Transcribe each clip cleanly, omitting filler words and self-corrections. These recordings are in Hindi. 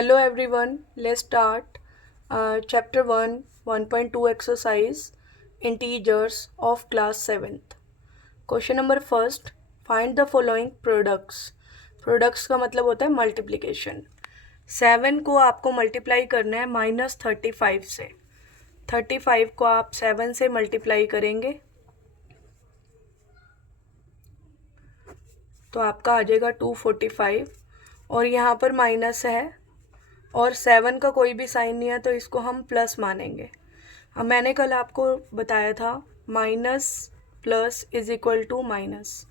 Hello everyone, let's start chapter 1, 1.2 exercise integers of class 7th. Question number first, find the following products. Products का मतलब होता है multiplication. 7 को आपको मल्टीप्लाई करना है -35 से. 35 को आप 7 से मल्टीप्लाई करेंगे तो आपका आ जाएगा 245 और यहाँ पर माइनस है और 7 का कोई भी साइन नहीं है तो इसको हम प्लस मानेंगे. अब मैंने कल आपको बताया था minus plus is equal to minus,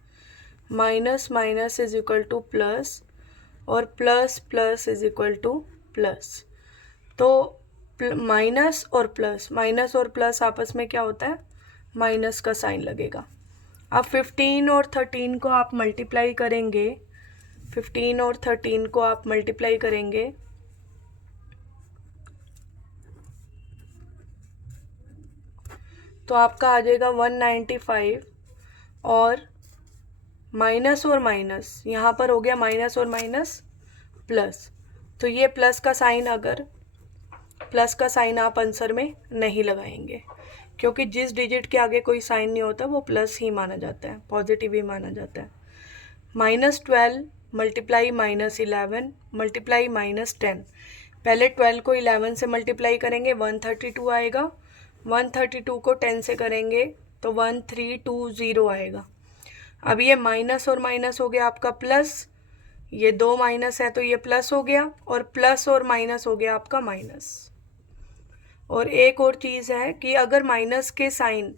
minus minus is equal to plus और plus plus is equal to plus. तो माइनस और प्लस आपस में क्या होता है, माइनस का साइन लगेगा. अब 15 और 13 को आप मल्टीप्लाई करेंगे, 15 और 13 को आप मल्टीप्लाई करेंगे तो आपका आ जाएगा 195 और माइनस यहाँ पर हो गया माइनस और माइनस प्लस. तो ये प्लस का साइन आप आंसर में नहीं लगाएंगे क्योंकि जिस डिजिट के आगे कोई साइन नहीं होता वो प्लस ही माना जाता है, पॉजिटिव ही माना जाता है. -12 मल्टीप्लाई -11 मल्टीप्लाई -10. पहले 12 को 11 से मल्टीप्लाई करेंगे 132 आएगा, 132 को 10 से करेंगे तो 1320 आएगा. अब ये माइनस और माइनस हो गया आपका प्लस, ये दो माइनस है तो ये प्लस हो गया और प्लस और माइनस हो गया आपका माइनस. और एक और चीज़ है कि अगर माइनस के साइन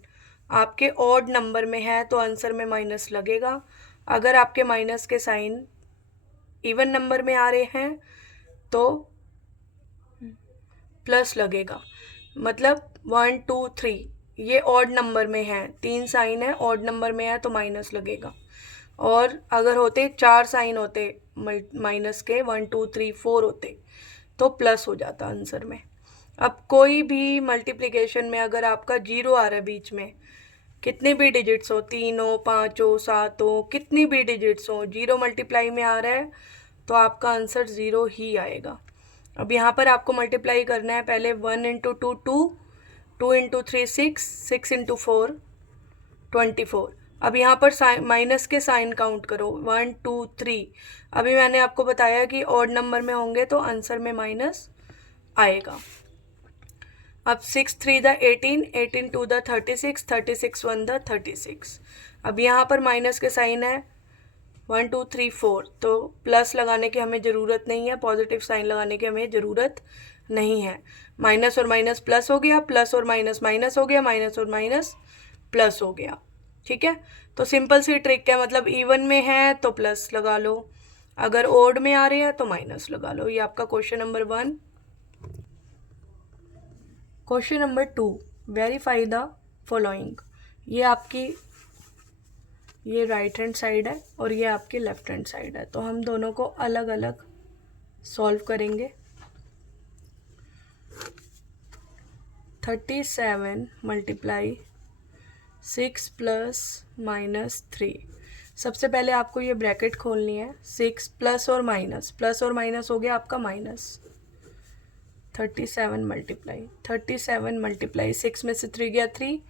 आपके ऑड नंबर में है तो आंसर में माइनस लगेगा. अगर आपके माइनस के साइन इवन नंबर में आ रहे हैं तो प्लस लगेगा. मतलब 1 2 3 ये ऑड नंबर में है, 3 साइन है, ऑड नंबर में है तो माइनस लगेगा. और अगर होते 4 साइन होते माइनस के 1 2 3 4 होते तो प्लस हो जाता आंसर में. अब कोई भी मल्टीप्लिकेशन में अगर आपका जीरो आ रहा है बीच में, कितनी भी डिजिट्स हो, 3 हो 5 हो 7 हो, कितनी भी डिजिट्स हो, जीरो मल्टीप्लाई में आ रहा है तो आपका आंसर ज़ीरो ही आएगा. अब यहाँ पर आपको मल्टीप्लाई करना है, पहले 1 इंटू 2 2, 2 इंटू 3 6, 6 इंटू 4 24. अब यहाँ पर माइनस के साइन काउंट करो 1 2 3. अभी मैंने आपको बताया कि ऑड नंबर में होंगे तो आंसर में माइनस आएगा. अब 6 3 द 18, 18 2 द 36, 36 1 द 36. अब यहाँ पर माइनस के साइन है 1 2 3 4 तो प्लस लगाने की हमें ज़रूरत नहीं है, पॉजिटिव साइन लगाने की हमें ज़रूरत नहीं है. माइनस और माइनस प्लस हो गया, प्लस और माइनस माइनस हो गया, माइनस और माइनस प्लस हो गया. ठीक है, तो सिंपल सी ट्रिक है. मतलब इवन में है तो प्लस लगा लो, अगर ओड में आ रहे हैं तो माइनस लगा लो. ये आपका question number 1. Question number 2, verify the following. ये आपकी ये राइट हैंड साइड है और ये आपकी लेफ्ट हैंड साइड है, तो हम दोनों को अलग अलग सॉल्व करेंगे. 37 मल्टीप्लाई 6 प्लस -3. सबसे पहले आपको ये ब्रैकेट खोलनी है. 6 प्लस और माइनस हो गया आपका माइनस. 37 मल्टीप्लाई 6 में से 3 गया 3,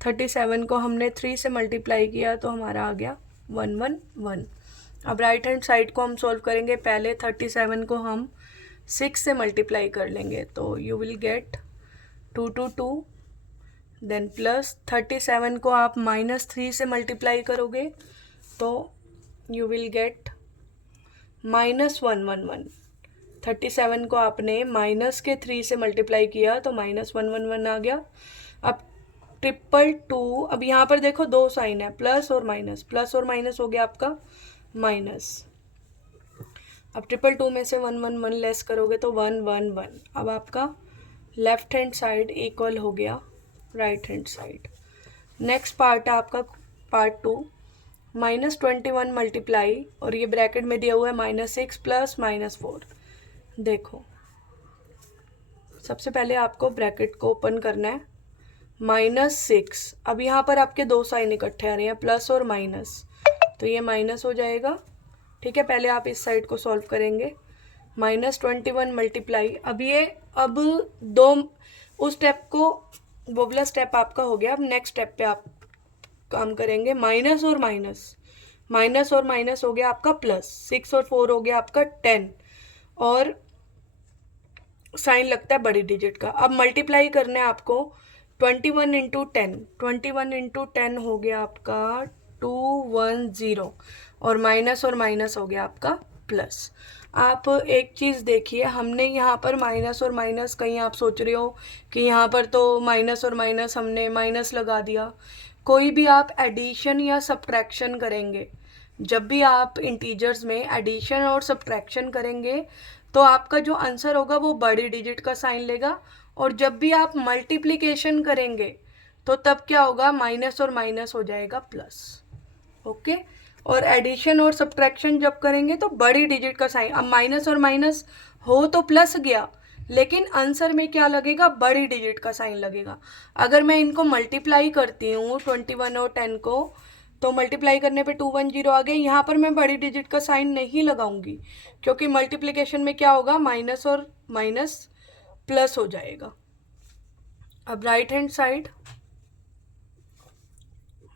37 को हमने 3 से मल्टीप्लाई किया तो हमारा आ गया 111. अब राइट हैंड साइड को हम सॉल्व करेंगे. पहले 37 को हम 6 से मल्टीप्लाई कर लेंगे तो you will get 2 2 2. Then plus 37 को आप -3 से मल्टीप्लाई करोगे तो यू विल गेट -111. 37 को आपने माइनस के 3 से मल्टीप्लाई किया तो -111 आ गया. अब 222, अब यहाँ पर देखो दो साइन है, प्लस और माइनस हो गया आपका माइनस. अब 222 में से 111 लेस करोगे तो 111. अब आपका लेफ्ट हैंड साइड इक्वल हो गया right hand side. Next part है आपका पार्ट 2. -21 मल्टीप्लाई और ये ब्रैकेट में दिया हुआ है -6 प्लस -4. देखो सबसे पहले आपको ब्रैकेट को ओपन करना है. -6, अब यहाँ पर आपके दो साइन इकट्ठे आ रहे हैं, प्लस और माइनस, तो ये माइनस हो जाएगा. ठीक है, पहले आप इस साइड को सॉल्व करेंगे. -21 मल्टीप्लाई, अब दो, उस स्टेप को, वो वाला स्टेप आपका हो गया। अब नेक्स्ट स्टेप पे आप काम करेंगे, माइनस और माइनस हो गया आपका प्लस, 6 और 4 हो गया आपका 10, और साइन लगता है बड़ी डिजिट का। अब मल्टीप्लाई करना है आपको 21 इंटू 10, 21 इंटू 10 हो गया आपका 210, और माइनस हो गया आपका प्लस। आप एक चीज़ देखिए, हमने यहाँ पर माइनस और माइनस, कहीं आप सोच रहे हो कि यहाँ पर तो माइनस और माइनस हमने माइनस लगा दिया। कोई भी आप एडिशन या सब्ट्रैक्शन करेंगे, जब भी आप इंटीजर्स में एडिशन और सब्ट्रैक्शन करेंगे तो आपका जो आंसर होगा वो बड़ी डिजिट का साइन लेगा, और जब भी आप मल्टीप्लिकेशन करेंगे तो तब क्या होगा, माइनस और माइनस हो जाएगा प्लस। ओके, और एडिशन और सब्ट्रैक्शन जब करेंगे तो बड़ी डिजिट का साइन, अब माइनस और माइनस हो तो प्लस गया, लेकिन आंसर में क्या लगेगा, बड़ी डिजिट का साइन लगेगा। अगर मैं इनको मल्टीप्लाई करती हूँ 21 और 10 को, तो मल्टीप्लाई करने पे 210 आ गया। यहाँ पर मैं बड़ी डिजिट का साइन नहीं लगाऊंगी, क्योंकि मल्टीप्लिकेशन में क्या होगा, माइनस और माइनस प्लस हो जाएगा। अब right hand side,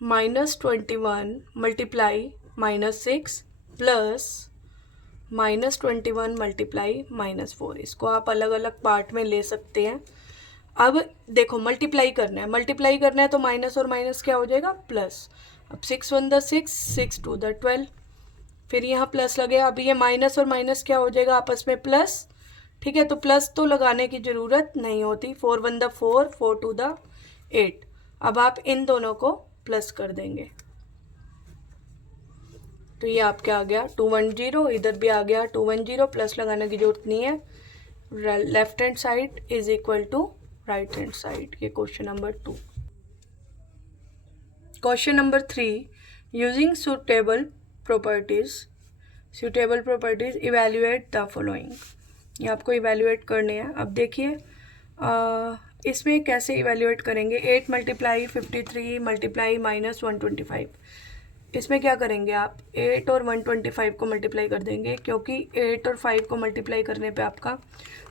-21 multiply -6 plus -21 multiply -4, इसको आप अलग अलग पार्ट में ले सकते हैं। अब देखो मल्टीप्लाई करना है तो माइनस और माइनस क्या हो जाएगा, प्लस। अब 6 1 द 6, 6 2 द 12, फिर यहाँ प्लस लगे। अब ये माइनस और माइनस क्या हो जाएगा, आपस में प्लस। ठीक है, तो प्लस तो लगाने की ज़रूरत नहीं होती। 4 1 द 4, 4 2 द 8। अब आप इन दोनों को प्लस कर देंगे तो ये आपके आ गया 210, इधर भी आ गया 210, प्लस लगाने की जरूरत नहीं है। Left hand side is equal to right hand side. ये question number 2। Question number 3, using suitable properties evaluate the following. ये आपको इवेल्युएट करने हैं। अब देखिए इसमें कैसे इवेल्युएट करेंगे, 8 मल्टीप्लाई 53 मल्टीप्लाई -125। इसमें क्या करेंगे आप, 8 और 125 को मल्टीप्लाई कर देंगे, क्योंकि 8 और 5 को मल्टीप्लाई करने पे आपका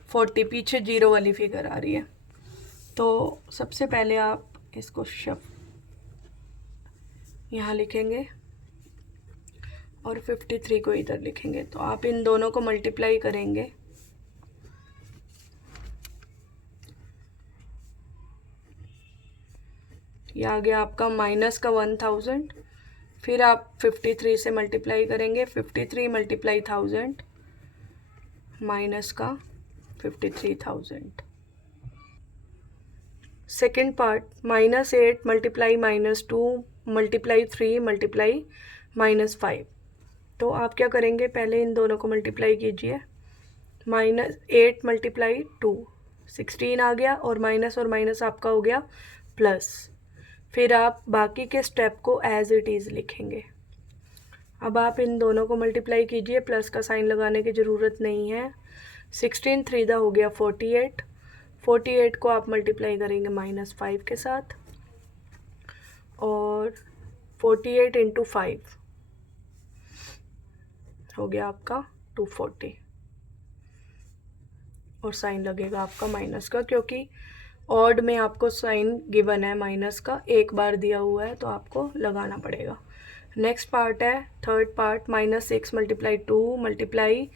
40, पीछे 0 वाली फिगर आ रही है। तो सबसे पहले आप इसको यहाँ लिखेंगे और 53 को इधर लिखेंगे। तो आप इन दोनों को मल्टीप्लाई करेंगे, ये आ गया आपका माइनस का 1000, फिर आप 53 से मल्टीप्लाई करेंगे, 53 मल्टीप्लाई 1000 माइनस का 53,000। Second part, -8 multiply -2 multiply 3 multiply -5। तो आप क्या करेंगे, पहले इन दोनों को मल्टीप्लाई कीजिए। -8 मल्टीप्लाई 2, 16 आ गया, और माइनस आपका हो गया प्लस। फिर आप बाकी के स्टेप को एज इट इज़ लिखेंगे। अब आप इन दोनों को मल्टीप्लाई कीजिए, प्लस का साइन लगाने की ज़रूरत नहीं है। 16 3 हो गया 48, 48 को आप मल्टीप्लाई करेंगे -5 के साथ, और 48 इंटू 5 हो गया आपका 240, और साइन लगेगा आपका माइनस का, क्योंकि ऑड में आपको साइन गिवन है माइनस का, एक बार दिया हुआ है तो आपको लगाना पड़ेगा। नेक्स्ट पार्ट है third part, -6 multiply 2 multiply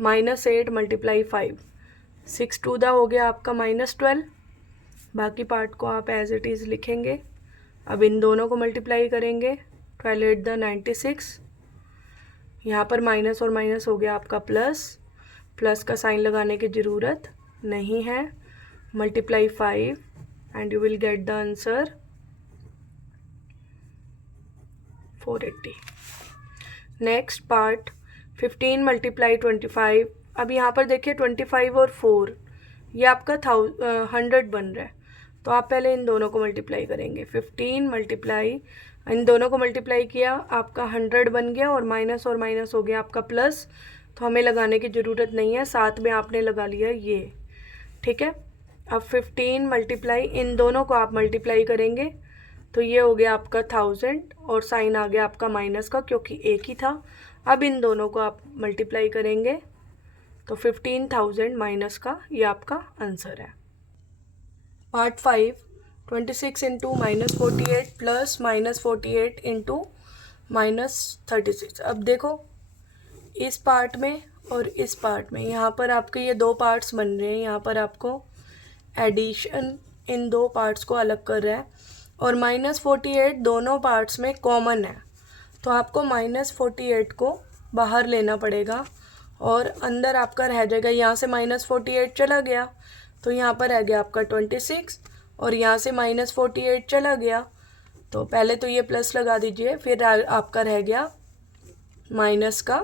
-8 multiply 5, 6 2 हो गया आपका -12। बाकी पार्ट को आप एज इट इज़ लिखेंगे। अब इन दोनों को मल्टीप्लाई करेंगे, 12 8 द 96। यहाँ पर माइनस और माइनस हो गया आपका प्लस, प्लस का साइन लगाने की ज़रूरत नहीं है। Multiply 5 and you will get the answer 480. Next part, 15 multiply 25। अब यहाँ पर देखिए 25 और 4 ये आपका 100 बन रहा है, तो आप पहले इन दोनों को मल्टीप्लाई करेंगे। 15 मल्टीप्लाई, इन दोनों को मल्टीप्लाई किया, आपका 100 बन गया, और माइनस हो गया आपका प्लस, तो हमें लगाने की ज़रूरत नहीं है, साथ में आपने लगा लिया ये। ठीक है, अब 15 मल्टीप्लाई, इन दोनों को आप मल्टीप्लाई करेंगे तो ये हो गया आपका 1000, और साइन आ गया आपका माइनस का, क्योंकि एक ही था। अब इन दोनों को आप मल्टीप्लाई करेंगे तो 15,000 माइनस का ये आपका आंसर है। Part 5, 26 into -48 plus -48 into -36। अब देखो इस पार्ट में और इस पार्ट में, यहाँ पर आपके ये दो पार्ट्स बन रहे हैं, यहाँ पर आपको एडिशन इन दो पार्ट्स को अलग कर रहा है और -48 दोनों पार्ट्स में कॉमन है, तो आपको -48 को बाहर लेना पड़ेगा और अंदर आपका रह जाएगा, यहाँ से -48 चला गया तो यहाँ पर रह गया आपका 26 और यहाँ से -48 चला गया तो पहले तो ये प्लस लगा दीजिए, फिर आपका रह गया माइनस का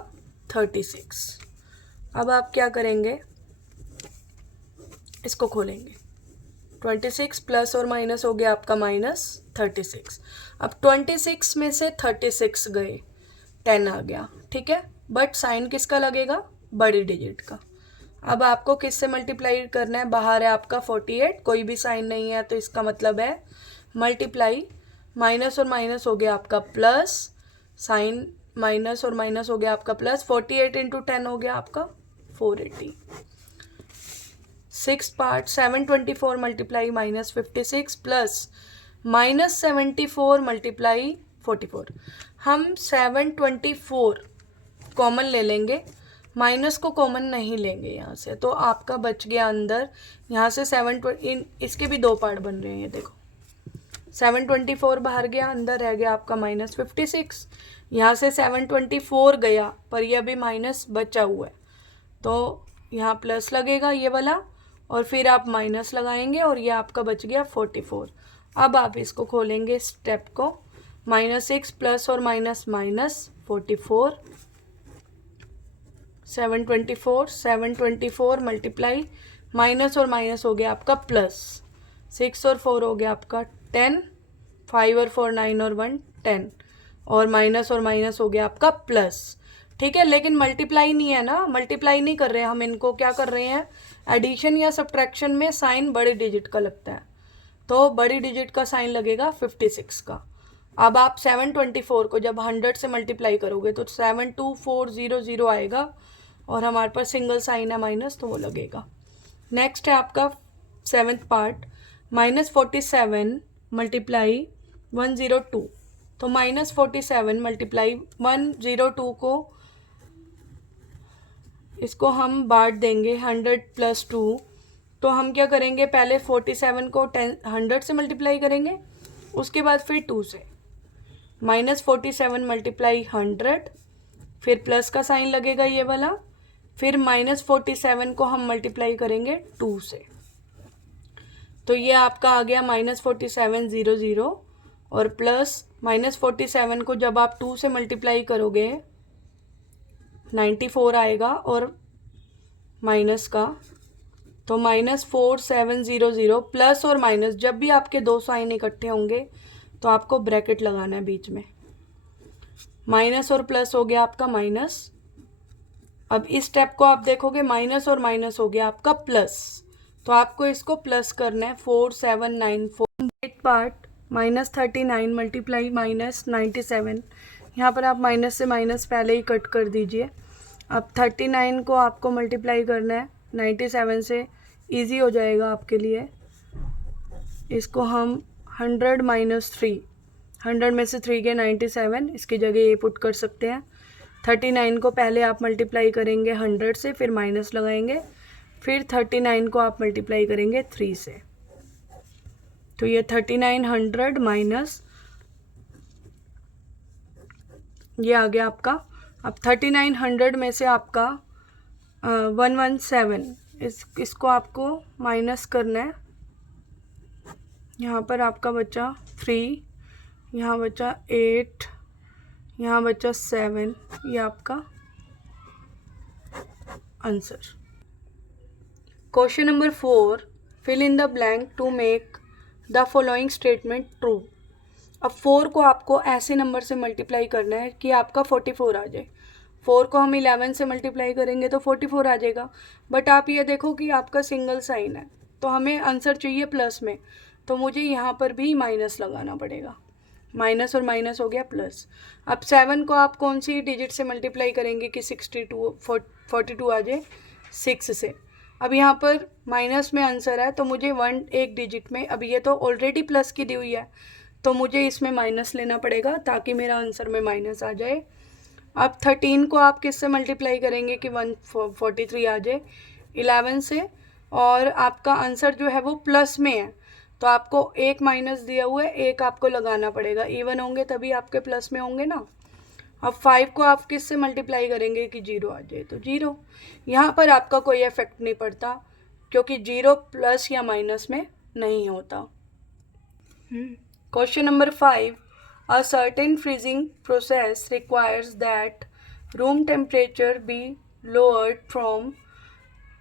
36। अब आप क्या करेंगे, इसको खोलेंगे, 26 प्लस और माइनस हो गया आपका -36। अब 26 में से 36 गए, 10 आ गया, ठीक है, बट साइन किसका लगेगा, बड़ी डिजिट का। अब आपको किससे मल्टीप्लाई करना है, बाहर है आपका 48, कोई भी साइन नहीं है तो इसका मतलब है मल्टीप्लाई, माइनस और माइनस हो गया आपका प्लस, साइन माइनस और माइनस हो गया आपका प्लस, 48 इंटू 10 हो गया आपका 480। 6 पार्ट, 724 मल्टीप्लाई -56 प्लस -74 मल्टीप्लाई 44। हम 724 कॉमन ले लेंगे, माइनस को कॉमन नहीं लेंगे यहाँ से, तो आपका बच गया अंदर, यहाँ से 720, इसके भी दो पार्ट बन रहे हैं, ये देखो 724 बाहर गया, अंदर रह गया आपका -56, यहाँ से 724 गया पर ये अभी माइनस बचा हुआ है तो यहाँ प्लस लगेगा ये वाला और फिर आप माइनस लगाएंगे और ये आपका बच गया 44। अब आप इसको खोलेंगे स्टेप को, -6 प्लस और माइनस -44, 724 मल्टीप्लाई, माइनस और माइनस हो गया आपका प्लस, 6 और 4 हो गया आपका 10, 5 और 4 9 और 1 10 और माइनस हो गया आपका प्लस, ठीक है। लेकिन मल्टीप्लाई नहीं है ना, मल्टीप्लाई नहीं कर रहे हैं हम इनको, क्या कर रहे हैं, एडिशन या सब्ट्रैक्शन में साइन बड़ी डिजिट का लगता है, तो बड़ी डिजिट का साइन लगेगा 56 का। अब आप 724 को जब 100 से मल्टीप्लाई करोगे तो 72400 आएगा और हमारे पास सिंगल साइन है माइनस, तो वो लगेगा। नेक्स्ट है आपका 7th पार्ट, -47 मल्टीप्लाई 102, तो -47 मल्टीप्लाई 102 को इसको हम बांट देंगे 100 + 2, तो हम क्या करेंगे, पहले 47 को 100 से मल्टीप्लाई करेंगे, उसके बाद फिर 2 से, -47 मल्टीप्लाई 100, फिर प्लस का साइन लगेगा ये वाला, फिर -47 को हम मल्टीप्लाई करेंगे 2 से, तो ये आपका आ गया -4700 और प्लस -47 को जब आप 2 से मल्टीप्लाई करोगे 94 आएगा और माइनस का, तो -4700 प्लस और माइनस, जब भी आपके दो साइन इकट्ठे होंगे तो आपको ब्रैकेट लगाना है बीच में, माइनस और प्लस हो गया आपका माइनस। अब इस स्टेप को आप देखोगे माइनस और माइनस हो गया आपका प्लस, तो आपको इसको प्लस करना है 4794। 8 पार्ट, -39 मल्टीप्लाई -97, यहाँ पर आप माइनस से माइनस पहले ही कट कर दीजिए। अब 39 को आपको मल्टीप्लाई करना है 97 से, इजी हो जाएगा आपके लिए। इसको हम 100 - 3, 100 में से 3 गए 97, इसकी जगह ये पुट कर सकते हैं। 39 को पहले आप मल्टीप्लाई करेंगे 100 से, फिर माइनस लगाएंगे, फिर 39 को आप मल्टीप्लाई करेंगे 3 से, तो ये 3900 माइनस ये आ गया आपका। अब 3900 में से आपका 117, इसको आपको माइनस करना है, यहाँ पर आपका बचा 3, यहाँ बचा 8, यहाँ बचा 7, ये आपका answer. Question number 4, fill in the blank to make the following statement true. अब 4 को आपको ऐसे नंबर से मल्टीप्लाई करना है कि आपका 44 आ जाए। 4 को हम 11 से मल्टीप्लाई करेंगे तो 44 आ जाएगा, बट आप ये देखो कि आपका सिंगल साइन है तो हमें आंसर चाहिए प्लस में, तो मुझे यहाँ पर भी माइनस लगाना पड़ेगा, माइनस और माइनस हो गया प्लस। अब 7 को आप कौन सी डिजिट से मल्टीप्लाई करेंगे कि 42 आ जाए, 6 से। अब यहाँ पर माइनस में आंसर है तो मुझे 1 एक डिजिट में, अभी ये तो ऑलरेडी प्लस की दी हुई है तो मुझे इसमें माइनस लेना पड़ेगा ताकि मेरा आंसर में माइनस आ जाए। अब 13 को आप किससे मल्टीप्लाई करेंगे कि 143 आ जाए? 11 से। और आपका आंसर जो है वो प्लस में है तो आपको एक माइनस दिया हुआ है, एक आपको लगाना पड़ेगा। इवन होंगे तभी आपके प्लस में होंगे ना। अब 5 को आप किससे मल्टीप्लाई करेंगे कि 0 आ जाए? तो 0। यहाँ पर आपका कोई इफेक्ट नहीं पड़ता क्योंकि 0 प्लस या माइनस में नहीं होता। Question number 5, a certain freezing process requires that room temperature be lowered from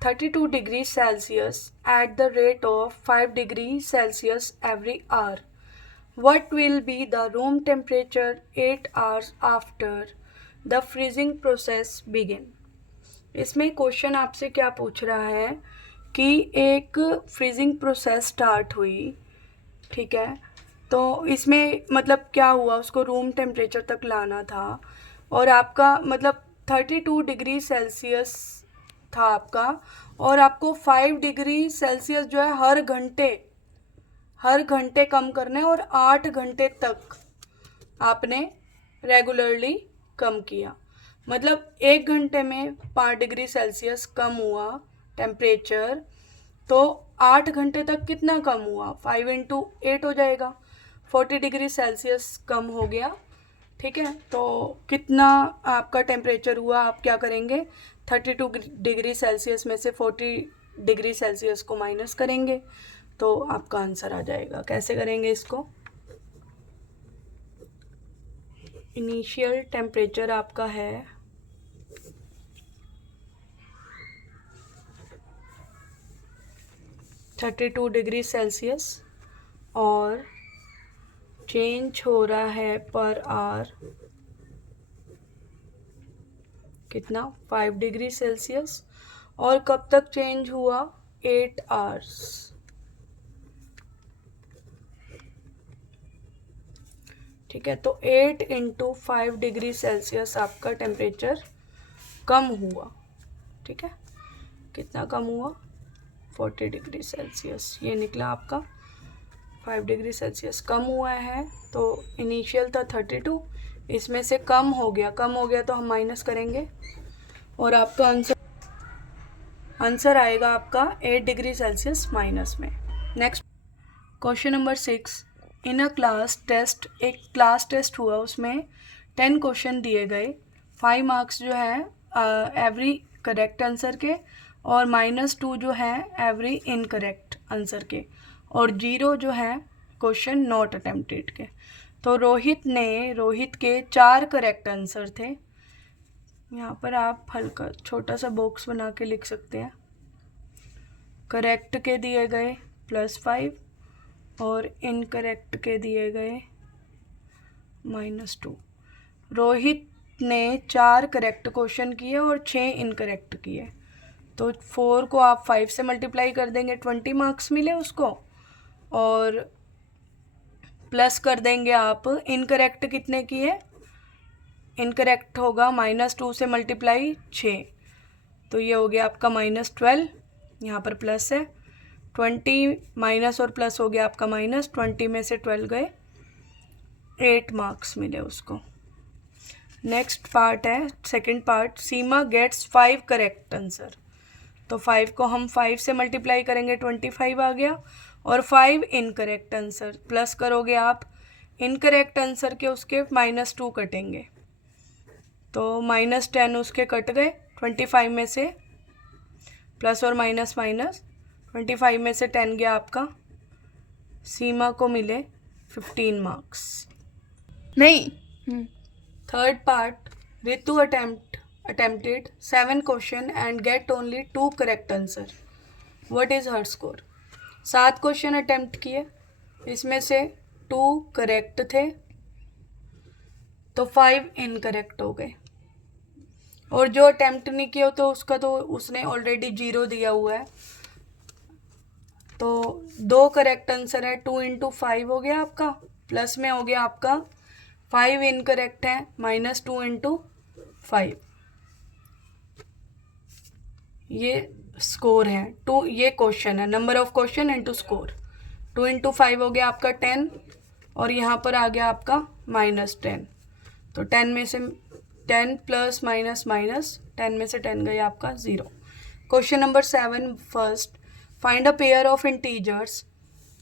32 degrees Celsius at the rate of 5 degrees Celsius every hour. What will be the room temperature 8 hours after the freezing process begin? इसमें क्वेश्चन आपसे क्या पूछ रहा है कि एक फ्रीजिंग प्रोसेस स्टार्ट हुई, ठीक है, तो इसमें मतलब क्या हुआ, उसको रूम टेम्परेचर तक लाना था और आपका मतलब 32 डिग्री सेल्सियस था आपका, और आपको 5 डिग्री सेल्सियस जो है हर घंटे कम करना है और 8 घंटे तक आपने रेगुलरली कम किया। मतलब 1 घंटे में 5 डिग्री सेल्सियस कम हुआ टेम्परेचर, तो 8 घंटे तक कितना कम हुआ? 5 इंटू 8 हो जाएगा, 40 डिग्री सेल्सियस कम हो गया। ठीक है, तो कितना आपका टेम्परेचर हुआ? आप क्या करेंगे, 32 डिग्री सेल्सियस में से 40 डिग्री सेल्सियस को माइनस करेंगे तो आपका आंसर आ जाएगा। कैसे करेंगे इसको? इनिशियल टेम्परेचर आपका है 32 डिग्री सेल्सियस और चेंज हो रहा है पर आवर कितना? 5 डिग्री सेल्सियस। और कब तक चेंज हुआ? 8 आवर्स। ठीक है, तो 8 इंटू 5 डिग्री सेल्सियस आपका टेम्परेचर कम हुआ। ठीक है, कितना कम हुआ? 40 डिग्री सेल्सियस। ये निकला आपका 5 डिग्री सेल्सियस कम हुआ है। तो इनिशियल था 32, इसमें से कम हो गया तो हम माइनस करेंगे और आपका आंसर आएगा आपका 8 डिग्री सेल्सियस माइनस में। Next question number 6, in a class test, एक क्लास टेस्ट हुआ, उसमें 10 क्वेश्चन दिए गए, 5 मार्क्स जो है एवरी करेक्ट आंसर के और -2 जो है एवरी इनकरेक्ट आंसर के और 0 जो है क्वेश्चन नॉट अटेम्प्टेड के। तो रोहित के 4 करेक्ट आंसर थे। यहाँ पर आप हल्का छोटा सा बॉक्स बना के लिख सकते हैं। करेक्ट के दिए गए +5 और इनकरेक्ट के दिए गए -2। रोहित ने 4 करेक्ट क्वेश्चन किए और 6 इनकरेक्ट किए, तो 4 को आप 5 से मल्टीप्लाई कर देंगे, 20 मार्क्स मिले उसको, और प्लस कर देंगे आप इनकरेक्ट कितने किए? इनकरेक्ट होगा -2 से मल्टीप्लाई 6, तो ये हो गया आपका -12, यहाँ पर प्लस है 20, माइनस और प्लस हो गया आपका -20 में से 12 गए, 8 मार्क्स मिले उसको। नेक्स्ट पार्ट है सेकंड पार्ट, सीमा गेट्स 5 करेक्ट आंसर। तो 5 को हम 5 से मल्टीप्लाई करेंगे, 25 आ गया, और 5 इनकरेक्ट आंसर प्लस करोगे आप इनकरेक्ट आंसर के, उसके -2 कटेंगे, तो -10 उसके कट गए, 25 में से प्लस और माइनस 25 में से 10 गया आपका, सीमा को मिले 15 मार्क्स। नहीं। Third part, Ritu attempted 7 question and get only 2 correct answer, what is her score? 7 question attempt किए, इसमें से 2 करेक्ट थे तो 5 इनकरेक्ट हो गए, और जो अटेम्प्ट नहीं किया तो उसका तो उसने ऑलरेडी 0 दिया हुआ है, तो 2 करेक्ट आंसर है, 2 इंटू 5 हो गया आपका, प्लस में हो गया आपका 5 इनकरेक्ट है, -2 इंटू 5, ये स्कोर है, 2 ये क्वेश्चन है, number of question into score. 2 into 5 हो गया आपका 10 और यहाँ पर आ गया आपका -10। तो 10 में से 10 प्लस माइनस माइनस 10 में से 10 गया आपका 0। Question number 7 first, find a pair of integers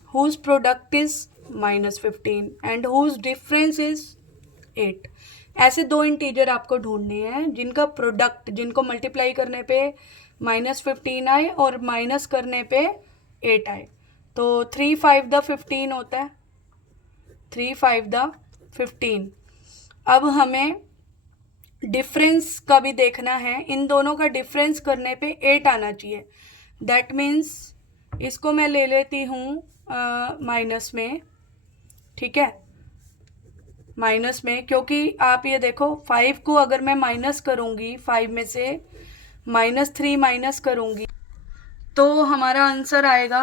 whose product is -15 and whose difference is 8। ऐसे दो इंटीजर आपको ढूंढने हैं जिनका प्रोडक्ट, जिनको मल्टीप्लाई करने पे -15 आए और माइनस करने पे 8 आए। तो 3 5 द 15 होता है, 3 5 द 15। अब हमें डिफरेंस का भी देखना है, इन दोनों का डिफरेंस करने पे 8 आना चाहिए। दैट मीन्स इसको मैं ले लेती हूँ माइनस में, ठीक है, माइनस में, क्योंकि आप ये देखो 5 को अगर मैं माइनस करूँगी, 5 में से -3 माइनस करूँगी तो हमारा आंसर आएगा,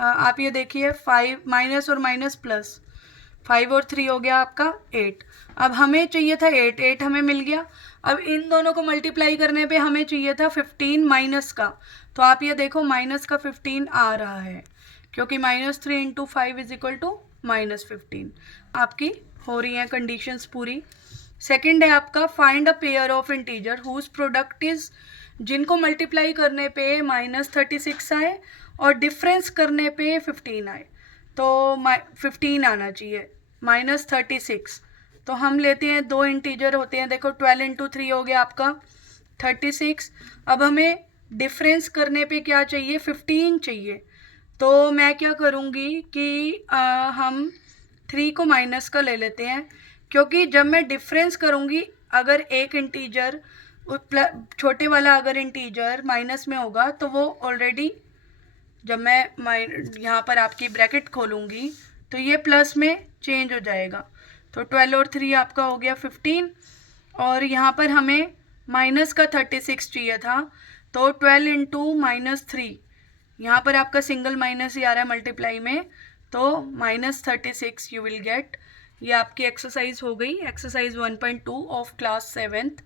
आप ये देखिए 5 माइनस और माइनस प्लस, 5 और 3 हो गया आपका 8। अब हमें चाहिए था 8 हमें मिल गया। अब इन दोनों को मल्टीप्लाई करने पे हमें चाहिए था 15 माइनस का, तो आप ये देखो माइनस का 15 आ रहा है, क्योंकि -3 इंटू 5 इज इक्वल टू -15। आपकी हो रही हैं कंडीशंस पूरी। सेकंड है आपका find a pair of integer whose product is, जिनको मल्टीप्लाई करने पे -36 आए और डिफरेंस करने पे 15 आए। तो 15 आना चाहिए, -36। तो हम लेते हैं, दो इंटीजर होते हैं, देखो 12 इंटू 3 हो गया आपका 36। अब हमें डिफरेंस करने पे क्या चाहिए, 15 चाहिए। तो मैं क्या करूँगी कि हम 3 को माइनस का ले लेते हैं, क्योंकि जब मैं डिफरेंस करूँगी, अगर एक इंटीजर छोटे वाला अगर इंटीजर माइनस में होगा तो वो ऑलरेडी, जब मैं यहाँ पर आपकी ब्रैकेट खोलूँगी तो ये प्लस में चेंज हो जाएगा। तो 12 और 3 आपका हो गया 15, और यहाँ पर हमें माइनस का 36 चाहिए था, तो 12 इंटू -3, यहाँ पर आपका सिंगल माइनस ही आ रहा है मल्टीप्लाई में, तो -36 यू विल गेट। ये आपकी एक्सरसाइज हो गई, एक्सरसाइज 1.2 ऑफ क्लास 7th।